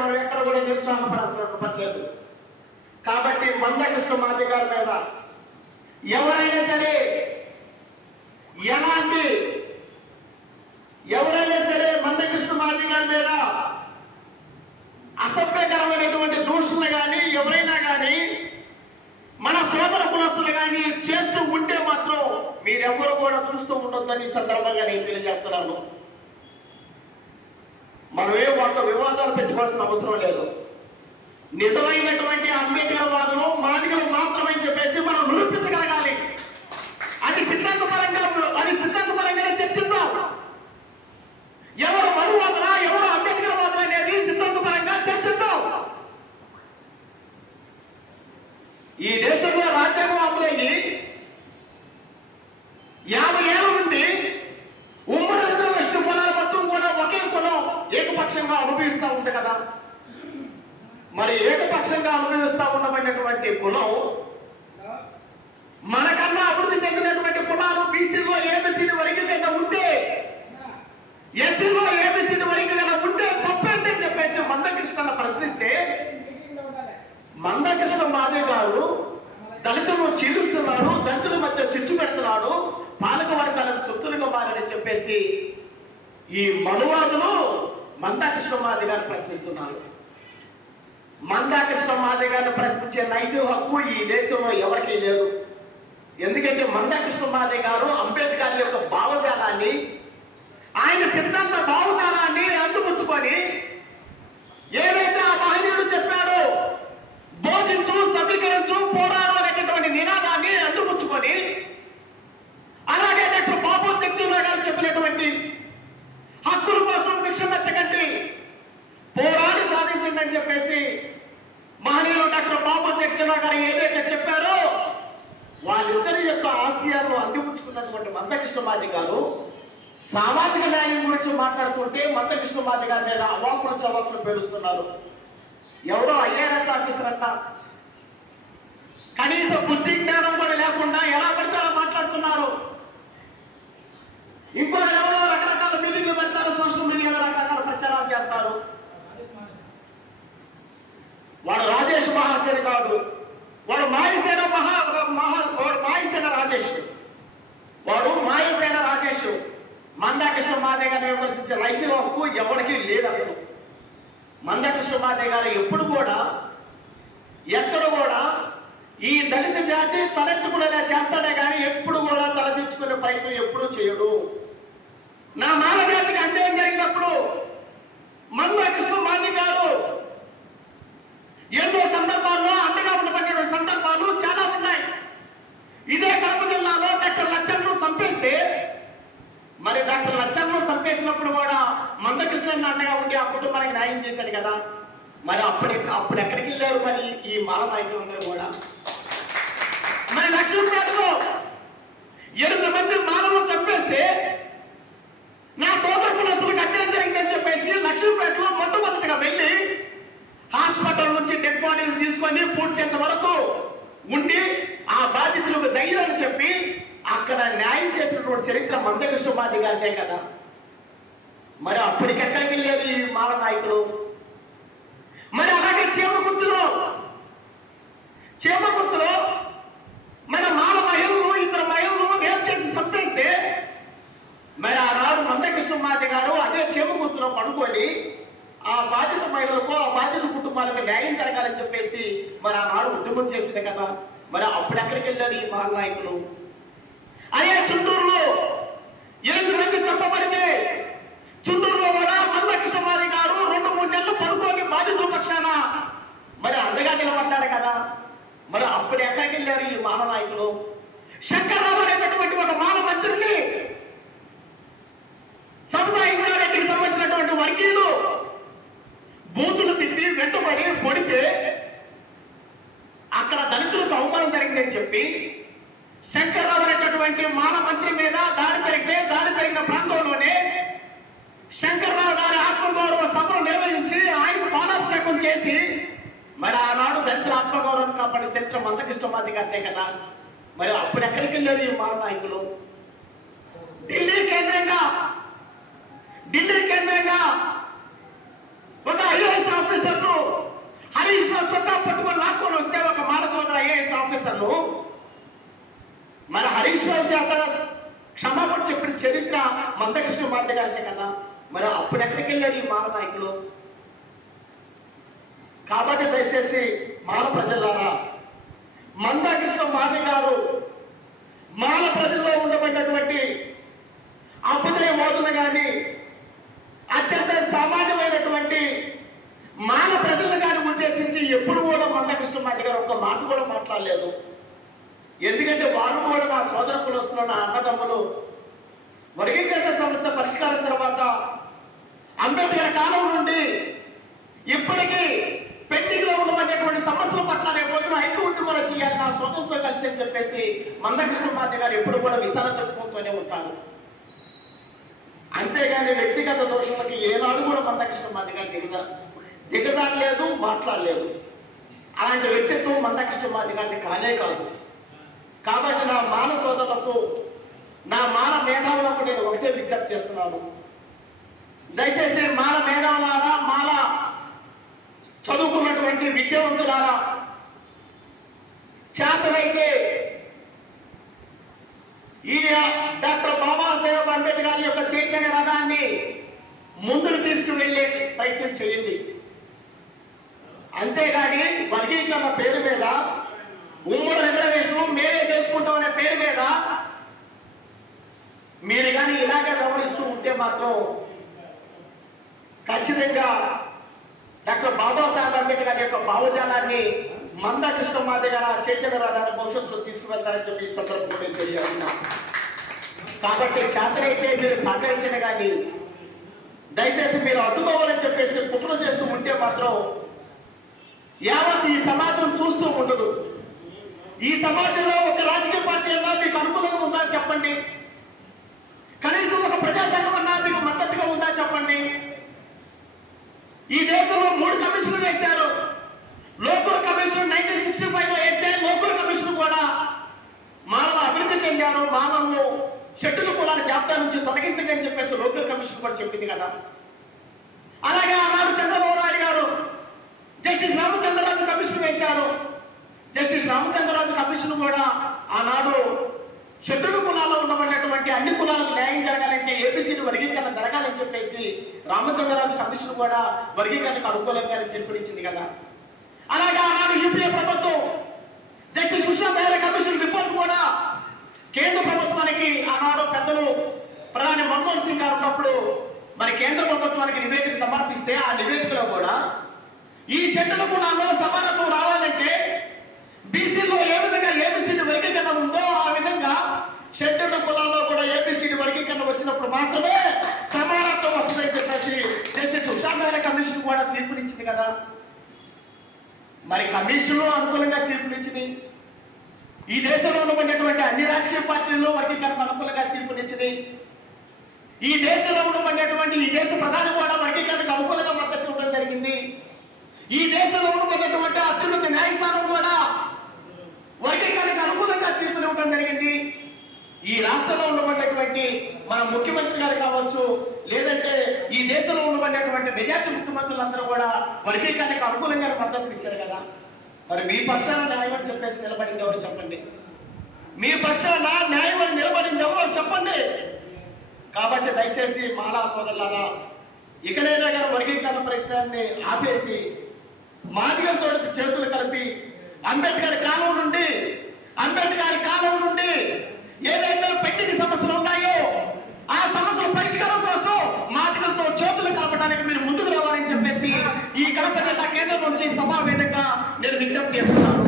మనం ఎక్కడ కూడా నిరుత్సాహపడాల్సిన పర్లేదు కాబట్టి మందకృష్ణ మాది గారి మీద ఎవరైనా సరే ఎలాంటి ఎవరైనా సరే మందకృష్ణ మాది గారి మీద అసభ్యకరమైనటువంటి దూషణలు కానీ ఎవరైనా కానీ మన సోదర కులస్తులు కానీ చేస్తూ ఉంటే మాత్రం మీరెవ్వరు కూడా చూస్తూ ఉండొద్దని ఈ సందర్భంగా నేను తెలియజేస్తున్నాను. మనమే వాళ్ళతో వివాదాలు పెట్టుకోవాల్సిన అవసరం లేదు. నిజమైనటువంటి అంబేద్కర్ వాదులు మాదిగలు మాత్రమే చెప్పేసి మనం నిరూపించగలగాలి. అది సిద్ధాంతపరంగా అది సిద్ధాంతపరంగానే చర్చిద్దాం. ఎవరు మరువాదులా ఎవరు అంబేద్కర్ వాదులు అనేది సిద్ధాంతపరంగా చర్చిద్దాం. ఈ దేశంలో రాజ్యాంగం అమలయ్యి యాభై ఏళ్ళ నుండి ఉమ్మడి రిజర్వేషన్ ఫలాలు మొత్తం కూడా ఒకే కులం ఏకపక్షంగా అనుభవిస్తూ ఉంది కదా మరి ఏకపక్షంగా అనుభవిస్తూ చెందినటువంటి కులం మనకన్నా అభివృద్ధి చెందినటువంటి కులాలు బీసీలో ఏబిసిడి వరకు కింద ఉంటే ఎస్సీలో ఏబిసిడి వరకు కనుక ఉంటే తప్పేంటని చెప్పేసి మందకృష్ణ ప్రశ్నిస్తే మందకృష్ణ మాదే గారు దళితులను చీలుస్తున్నాడు దళితుల మధ్య చిచ్చు పెడుతున్నాడు పాలక వర్గాలకు తృప్తులుగా మారని చెప్పేసి ఈ మనువాదులు మందాకృష్ణ మాది గారు ప్రశ్నిస్తున్నారు. మందాకృష్ణ మాది గారిని ప్రశ్నించే నైతిక హక్కు ఈ దేశంలో ఎవరికీ లేదు. ఎందుకంటే మందాకృష్ణ మాది గారు అంబేద్కర్ యొక్క భావజాలాన్ని ఆయన సిద్ధాంత భావజాలాన్ని అందిపుచ్చుకొని ఏదైతే ఆ మహనీయుడు చెప్పాడో బోధించు సమీకరించు పోరాడు అనేటటువంటి నినాదాన్ని అందిపుచ్చుకొని అలాగే డాక్టర్ బాబు జగజీవన్ గారు చెప్పినటువంటి హక్కుల కోసం భిక్షమెత్తకండి పోరాడి సాధించండి అని చెప్పేసి మహనీయులు డాక్టర్ బాబు చర్చనా గారు ఏదైతే చెప్పారో వాళ్ళిద్దరి యొక్క ఆశయాలను అందిపుచ్చుకున్నటువంటి మందకృష్ణమాది గారు సామాజిక న్యాయం గురించి మాట్లాడుతుంటే మందకృష్ణమాది గారి మీద అవాకులు చవాకులు పేరుస్తున్నారు ఎవరో ఐఆర్ఎస్ ఆఫీసర్ అంట. కనీస బుద్ధి జ్ఞానం కూడా లేకుండా ఎలా పడితే అలా మాట్లాడుతున్నారు. ఇంకొకరు ఎవరో రకరకాల మీటింగ్లు పెడతారు సోషల్ మీడియాలో రకరకాల ప్రచారాలు చేస్తారు. వాడు రాజేష్ మహాసేన కాదు. వాడు మాయసేన మహా మహా వాడు మాయసేన రాజేష్. వాడు మాయసేన రాజేష్. మందాకృష్ణ మాదే గారిని విమర్శించే లైఫ్ హక్కు ఎవరికి లేదు అసలు. మందకృష్ణ మాదే గారు ఎప్పుడు కూడా ఎక్కడ కూడా ఈ దళిత జాతి తలెత్తుకునేలా చేస్తాడే కానీ ఎప్పుడు కూడా తలపించుకునే ప్రయత్నం ఎప్పుడూ చేయడు. నా మానవ జాతికి అన్యాయం జరిగినప్పుడు మందకృష్ణ మాదే గారు ఎన్నో సందర్భాల్లో అండగా ఉండబడిన సందర్భాలు చాలా ఉన్నాయి. ఇదే కడప జిల్లాలో డాక్టర్ లచ్చన్ను చంపేస్తే మరి డాక్టర్ లచ్చన్ను చంపేసినప్పుడు కూడా మందకృష్ణ అండగా ఉండి ఆ కుటుంబానికి న్యాయం చేశాడు కదా. మరి అప్పటి అప్పుడు ఎక్కడికి వెళ్ళారు మరి ఈ మాల నాయకులందరూ కూడా? మరి లక్ష్మీపేటలో ఎనిమిది మంది మానవులు చంపేస్తే నా సోదర కులస్తులకు అన్యాయం జరిగిందని చెప్పేసి లక్ష్మీపేటలో మొట్టమొదటిగా వెళ్ళి హాస్పిటల్ నుంచి డెడ్ బాడీలు తీసుకొని పూడ్చేంత వరకు ఉండి ఆ బాధితులకు ధైర్యం చెప్పి అక్కడ న్యాయం చేసినటువంటి చరిత్ర మందకృష్ణ మాది గారిదే కదా. మరి అప్పటికెక్కడికి వెళ్ళేది ఈ మాల నాయకులు? మరి అలాగే చీమగుర్తులో చీమగుర్తులో చేమ మాల మహిళలు ఇద్దరు మహిళలు రేపు చేసి చంపేస్తే మరి ఆనాడు మందకృష్ణ మాది గారు అదే చీమగుర్తులో పడుకొని ఆ బాధిత మహిళలకు ఆ బాధిత కుటుంబాలకు న్యాయం జరగాలని చెప్పేసి మరి ఆనాడు ఉద్యమం చేసింది కదా. మరి అప్పుడు ఎక్కడికి వెళ్ళారు ఈ మహానాయకులు? అదే చుంటూరులో ఎనిమిది మంది చెప్పబడితే చుండూరులో కూడా మందకృష్ణ సుమారి గారు రెండు మూడు నెలలు పడుకొని బాధితుల పక్షాన మరి అండగా నిలబడ్డాడు కదా. మరి అప్పుడు ఎక్కడికి వెళ్ళారు ఈ మహానాయకులు? శంకర్రావు అనేటటువంటి ఒక మాల మంత్రిని సబితా ఇంద్రారెడ్డికి సంబంధించినటువంటి వర్గీయులు బూతులు తిట్టి వెంటబడి కొడితే అక్కడ దళితులకు అవమానం జరిగిందని చెప్పి శంకర్రావు అనేటటువంటి మాన మంత్రి మీద దాడి జరిగితే దాడి జరిగిన ప్రాంతంలోనే శంకర్రావు గారి ఆత్మగౌరవ సభను నిర్వహించి ఆయన పాలాభిషేకం చేసి మరి ఆనాడు దళితుల ఆత్మగౌరవం కాపాడిన చరిత్ర మందకృష్ణమాది గారిదే కదా మరి అప్పుడు ఎక్కడికి వెళ్ళారు ఈ మాన నాయకులు? ఢిల్లీ కేంద్రంగా ఢిల్లీ కేంద్రంగా ఒక ఐఏఎస్ చరిత్రలో మన హరీష్ రావు చేత క్షమాపణ చెప్పిన చరిత్ర మందకృష్ణ ఉపాధ్యాయ గారికే కదా. మరి అప్పుడెక్కడికి వెళ్ళాడు ఈ మాల నాయకులు? కాబట్టి దయచేసి మాల ప్రజలారా మందకృష్ణ మాది గారు మాల ప్రజల్లో ఉండబడినటువంటి అభ్యుదయ బోధన కానీ అత్యంత సామాన్యమైనటువంటి మాల ప్రజలను కానీ ఉద్దేశించి ఎప్పుడు కూడా మందకృష్ణ మాది గారు ఒక్క మాట కూడా మాట్లాడలేదు. ఎందుకంటే వాళ్ళు కూడా మా సోదర కులస్తులు నా అన్నదమ్ములు. వర్గీకరణ సమస్య పరిష్కారం తర్వాత అంబేద్కర్ కాలం నుండి ఇప్పటికీ పెండింగ్లో ఉన్నటువంటి సమస్యల పట్ల రేపొద్దున హైకోర్టు కూడా చేయాలి నా సొంతంతో కలిసి అని చెప్పేసి మందకృష్ణ మాధ్య గారు ఎప్పుడు కూడా విశాల దృక్పథంతోనే ఉంటారు. అంతేగాని వ్యక్తిగత దోషులకి ఏనాడు కూడా మందకృష్ణ మాధ్య గారు దిగజా దిగజాడలేదు మాట్లాడలేదు. అలాంటి వ్యక్తిత్వం మందకృష్ణ మాధ్య గారిని కానే కాదు. మాన సోదరులకు నా మాన మేధావులకు నేను ఒకటే విజ్ఞప్తి చేస్తున్నాను. దయచేసి మాల మేధావులారా మాల చదువుకున్నటువంటి విద్యావంతులారా చేతనైతే ఈ డాక్టర్ బాబాసాహెబ్ అంబేద్కర్ యొక్క చైతన్య రథాన్ని ముందుకు తీసుకువెళ్ళే ప్రయత్నం చేయండి. అంతేగాని వర్గీకరణ పేరు మీద ఉమ్మడి రిజర్వేషన్ మేమే చేసుకుంటామనే పేరు మీద మీరు కానీ ఇలాగే వ్యవహరిస్తూ ఉంటే మాత్రం ఖచ్చితంగా డాక్టర్ బాబాసాహెబ్ అంబేద్కర్ యొక్క భావజాలాన్ని మందకృష్ణ మాదే గారు చైతన్య రథాన్ని భవిష్యత్తులో తీసుకువెళ్తారని చెప్పి ఈ సందర్భంలో నేను తెలియజేస్తున్నా. కాబట్టి చేతనైతే మీరు సహకరించిన కానీ దయచేసి మీరు అడ్డుకోవాలని చెప్పేసి కుట్ర చేస్తూ ఉంటే మాత్రం యావత్ ఈ సమాజం చూస్తూ ఉండదు. ఈ సమాజంలో ఒక రాజకీయ పార్టీ అన్నా మీకు అనుకూలంగా ఉందా చెప్పండి. కనీసం ఒక ప్రజాసంఘం అన్నా మీకు మద్దతుగా ఉందా చెప్పండి. ఈ దేశంలో మూడు కమిషన్లు వేశారు. లోకల్ కమిషన్ నైన్టీన్ సిక్స్టీ ఫైవ్లో వేస్తే లోకల్ కమిషన్ కూడా మానవ అభివృద్ధి చెందారు. మానవులు షెడ్యూల్ కులాల జాబితా నుంచి తొలగించండి అని చెప్పేసి లోకల్ కమిషన్ కూడా చెప్పింది కదా. అలాగే ఆనాడు చంద్రబాబు నాయుడు గారు జస్టిస్ రామచంద్రరాజు కమిషన్ వేశారు. మనుషులు కూడా ఆనాడు షెడ్యూల్ కులాల్లో ఉన్నటువంటి అన్ని కులాలకు న్యాయం జరగాలంటే ఏబిసిడి వర్గీకరణ జరగాలని చెప్పేసి రామచంద్రరాజు కమిషన్ కూడా వర్గీకరణకు అనుకూలంగా తీర్పునిచ్చింది కదా. అలాగే ఆనాడు యూపీఏ ప్రభుత్వం జస్టిస్ సుషా మేర కమిషన్ రిపోర్ట్ కూడా కేంద్ర ప్రభుత్వానికి ఆనాడు పెద్దలు ప్రధాని మన్మోహన్ సింగ్ గారు ఉన్నప్పుడు మరి కేంద్ర ప్రభుత్వానికి నివేదిక సమర్పిస్తే ఆ నివేదికలో కూడా ఈ షెడ్యూల్ కులాల్లో సమానత్వం రావాలంటే బీసీలో ఏ విధంగా ఏబిసిడి వర్గీకరణ ఉందో ఆ విధంగా షెడ్యూల్డ్ కులాల్లో కూడా ఏబిసిడి వర్గీకరణ వచ్చినప్పుడు మాత్రమే సమానత్వం వస్తుందని చెప్పేసి జస్టిస్ ఉషా కమిషన్ కూడా తీర్పునిచ్చింది కదా. మరి కమిషన్ అనుకూలంగా తీర్పునిచ్చింది. ఈ దేశంలో ఉండబడినటువంటి అన్ని రాజకీయ పార్టీల్లో వర్గీకరణ అనుకూలంగా తీర్పునిచ్చింది. ఈ దేశంలో ఉండబడినటువంటి ఈ దేశ ప్రధాని కూడా వర్గీకరణకు అనుకూలంగా మద్దతు ఇవ్వడం జరిగింది. ఈ దేశంలో ఉండబడినటువంటి అత్యున్నత న్యాయస్థానం కూడా చెప్పడం జరిగింది. ఈ రాష్ట్రంలో ఉండబడినటువంటి మన ముఖ్యమంత్రి గారు కావచ్చు లేదంటే ఈ దేశంలో ఉండబడినటువంటి మెజార్టీ ముఖ్యమంత్రులందరూ కూడా వర్గీకరణకు అనుకూలంగా మద్దతు ఇచ్చారు కదా. మరి మీ పక్షాన న్యాయం అని చెప్పేసి నిలబడింది ఎవరు చెప్పండి? మీ పక్షాన న్యాయం అని నిలబడింది ఎవరో చెప్పండి? కాబట్టి దయచేసి మాలా సోదరులారా ఇకనైనా కానీ వర్గీకరణ ప్రయత్నాన్ని ఆపేసి మాదిగలతో చేతులు కలిపి అంబేద్కర్ కాలం నుండి అంబేద్కర్ కాలం నుండి ఏదైతే పెండింగ్ సమస్యలు ఉన్నాయో ఆ సమస్యల పరిష్కారం కోసం మాటలతో చేతులు కలపడానికి మీరు ముందుకు రావాలని చెప్పేసి ఈ కడప జిల్లా కేంద్రం నుంచి సభా వేదికగా నేను విజ్ఞప్తి చేస్తున్నాను.